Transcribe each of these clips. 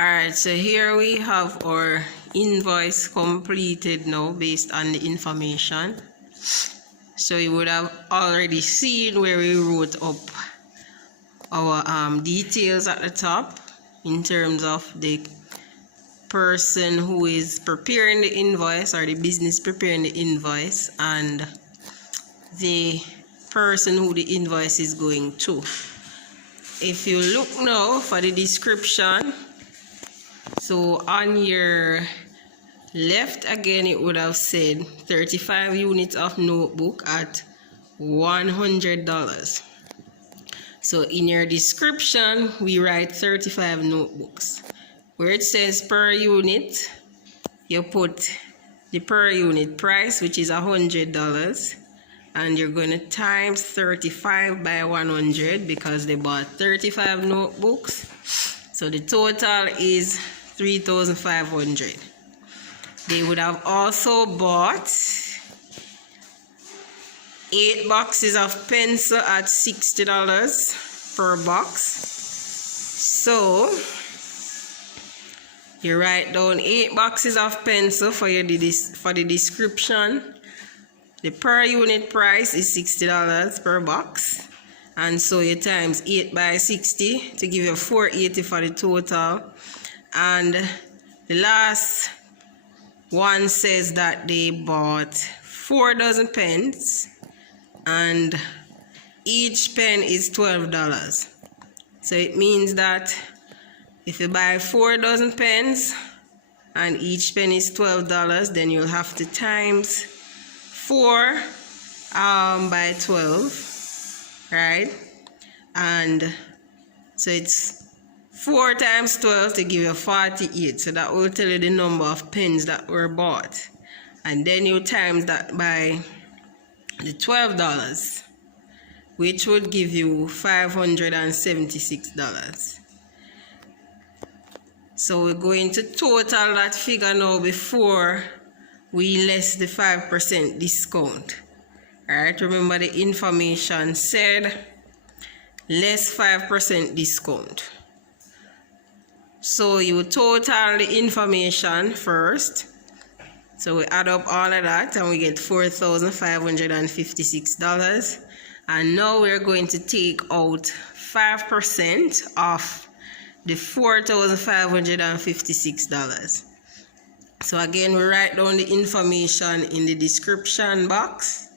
Alright, so here we have our invoice completed now based on the information. So you would have already seen where we wrote up our details at the top in terms of the person who is preparing the invoice, or the business preparing the invoice, and the person who the invoice is going to. If you look now for the description, so on your left again it would have said 35 units of notebook at $100. So in your description we write 35 notebooks. Where it says per unit, you put the per unit price, which is $100, and you're going to times 35 by 100 because they bought 35 notebooks. So the total is $3,500. They would have also bought 8 boxes of pencil at $60 per box. So you write down 8 boxes of pencil for the description. The per unit price is $60 per box, and so you times 8 by 60 to give you $480 for the total. And the last one says that they bought 4 dozen pens, and each pen is $12. So it means that if you buy 4 dozen pens and each pen is $12, then you'll have to times 4 by 12, right? And so it's 4 times 12 to give you 48. So that will tell you the number of pens that were bought. And then you times that by the $12, which would give you $576. So we're going to total that figure now before we less the 5% discount. Alright, remember the information said less 5% discount. So you total the information first. So we add up all of that and we get $4,556. And now we're going to take out 5% of the $4,556. So again, we write down the information in the description box.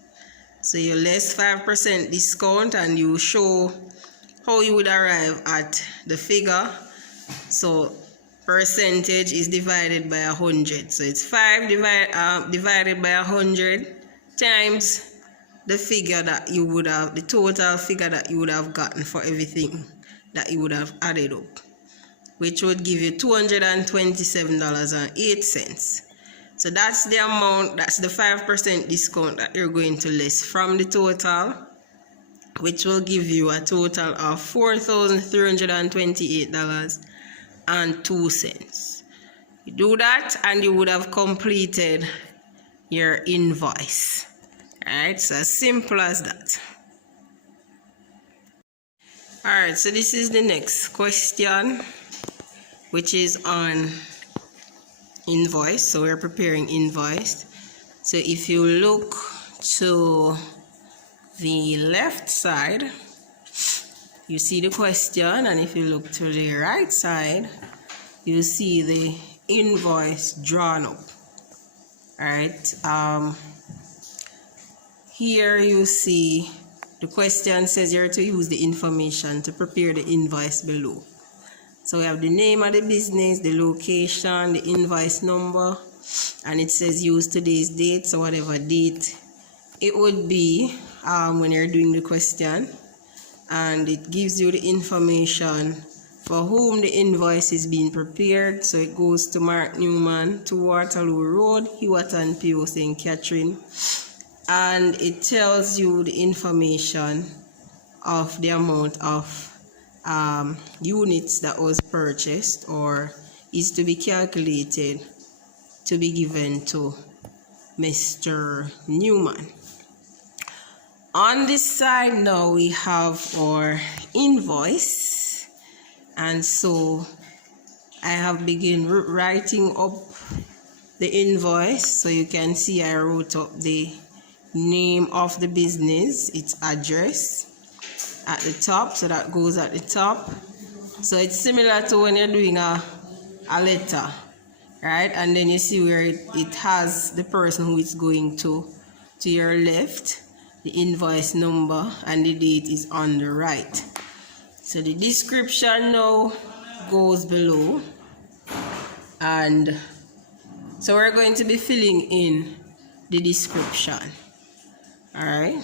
So you less 5% discount and you show how you would arrive at the figure. So percentage is divided by 100. So it's 5 divided by 100 times the figure that you would have, the total figure that you would have gotten for everything that you would have added up, which would give you $227.08. So that's the amount, that's the 5% discount that you're going to less from the total, which will give you a total of $4,328.02. You do that and you would have completed your invoice. Alright, so as simple as that. Alright, so this is the next question, which is on invoice. So we're preparing invoice. So if you look to the left side, you see the question, and if you look to the right side, you see the invoice drawn up. All right. Here you see the question says you're to use the information to prepare the invoice below. So we have the name of the business, the location, the invoice number, and it says use today's date, so whatever date it would be when you're doing the question. And it gives you the information for whom the invoice is being prepared. So it goes to Mark Newman, to Waterloo Road, Hewatton, PO St. Catherine. And it tells you the information of the amount of units that was purchased or is to be calculated to be given to Mr. Newman. On this side now we have our invoice, and so I have begun writing up the invoice. So you can see I wrote up the name of the business, its address at the top, so that goes at the top. So it's similar to when you're doing a letter, right? And then you see where it has the person who it's going to your left, the invoice number, and the date is on the right. So the description now goes below, and so we're going to be filling in the description. All right.